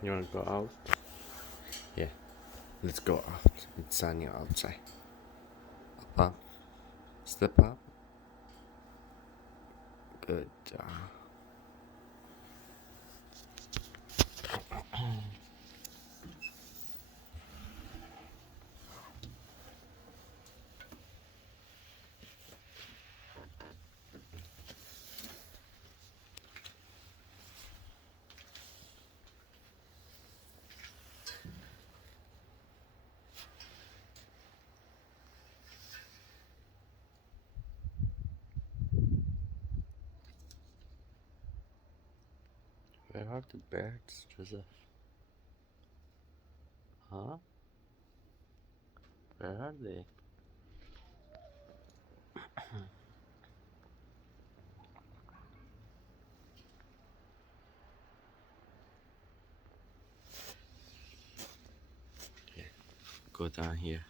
You wanna go out? Yeah, let's go out. It's sunny outside. Up. Step up. Good job. Where are the birds, Joseph? Huh? Where are they? Yeah, go down here.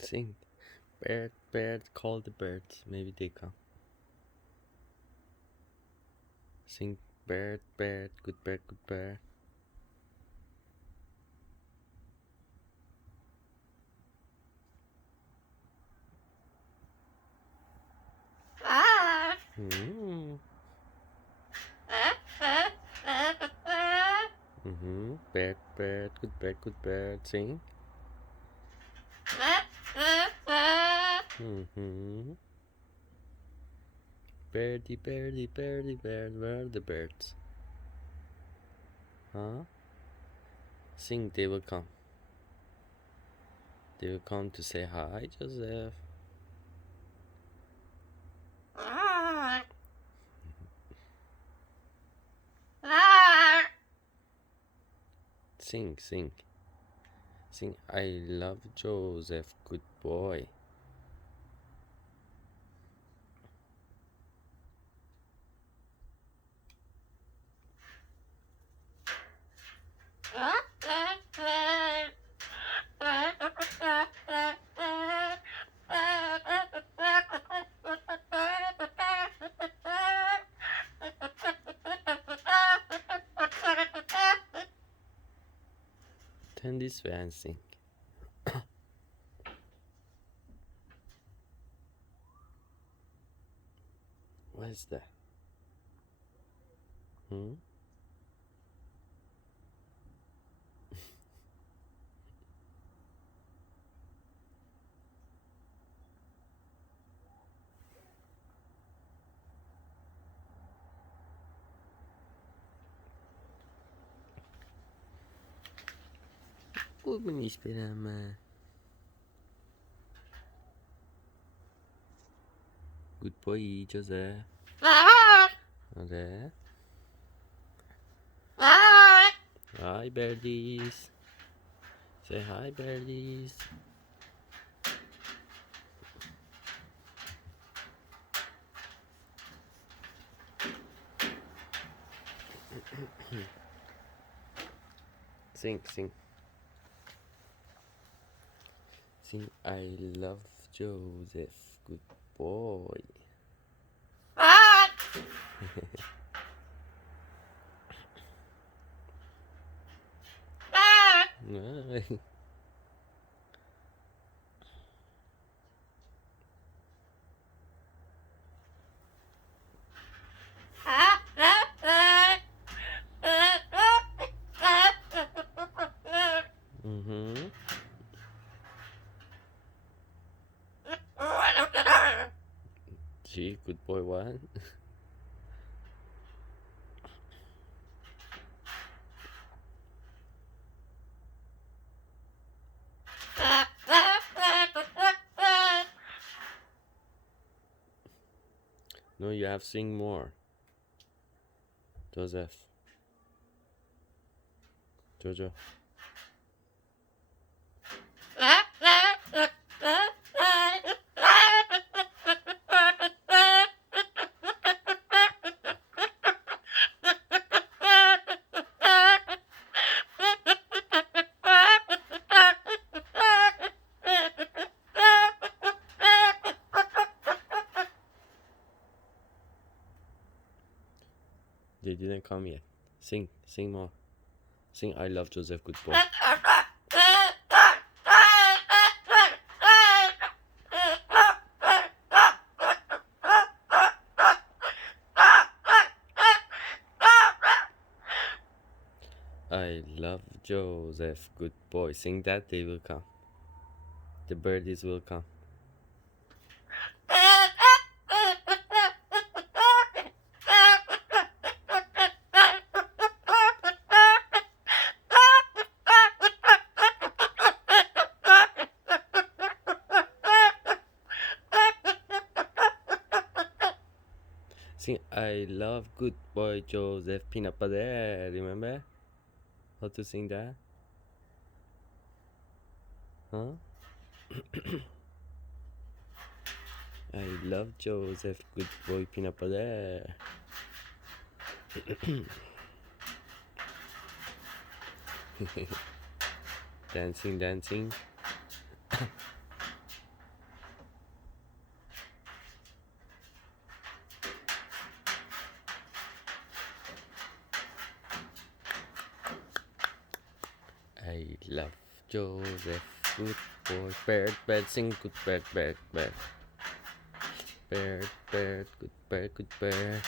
Sing. Bird, bird, call the birds. Maybe they come. Sing. Bird, bird, good bird, good bird. Mm. Bird, bird, good bird. Sing. Birdie, birdie, birdie, bird. Where are the birds? Huh? Sing. They will come. They will come to say hi, Joseph. Sing, sing. Sing. I love Joseph. Good boy. Turn this way and sing. What is that? Hmm? Huwag mo ni-espirama. Good boy, Joseph. Okay. Hi, birdies. Say hi, birdies. Sing, sing. Sing, I love Joseph. Good boy. Mm-hmm. Gee, good boy, what? No, you have to sing more. Joseph. Jojo. They didn't come yet. Sing more. Sing I love Joseph, good boy. I love Joseph, good boy. Sing that, they will come. The birdies will come. Sing I love good boy Joseph peanut butter. Remember how to sing that? Huh? I love Joseph, good boy peanut butter. Dancing. I love Joseph, good boy. Bird, sing good bird. Bird, good bird.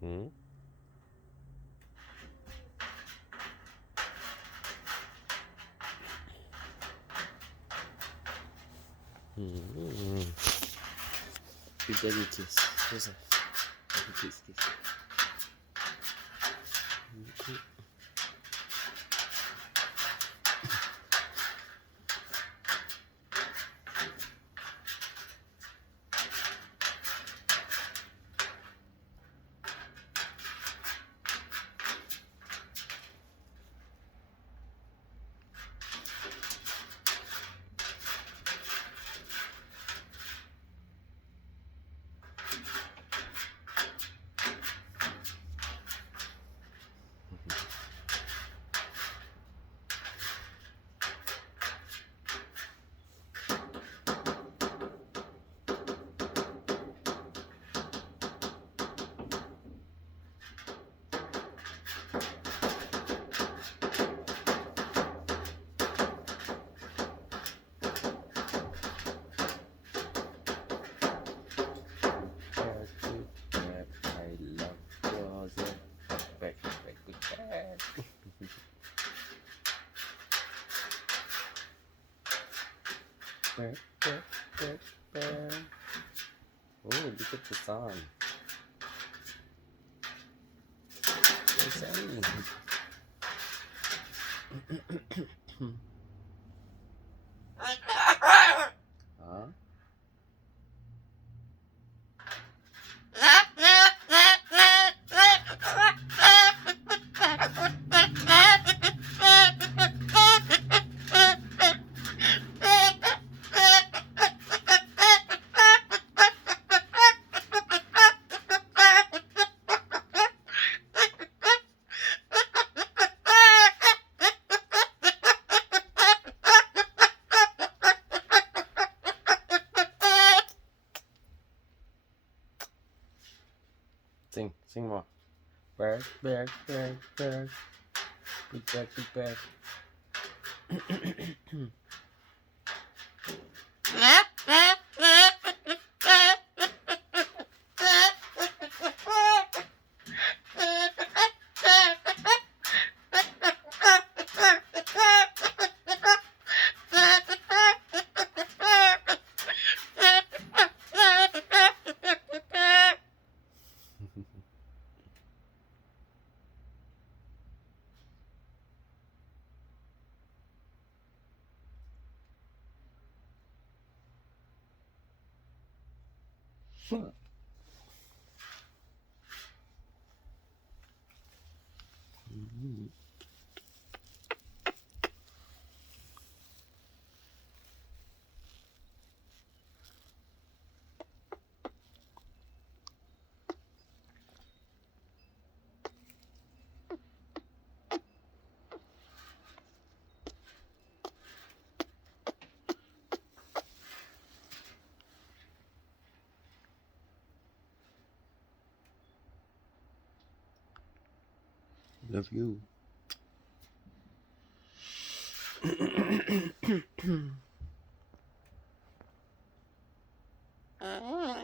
Hmm? Good baby kiss. Joseph. Kiss. Bird. Oh, look at the sun. So sunny. Huh? bear, bear, bear. Big bear, big bear. Love you. Oh.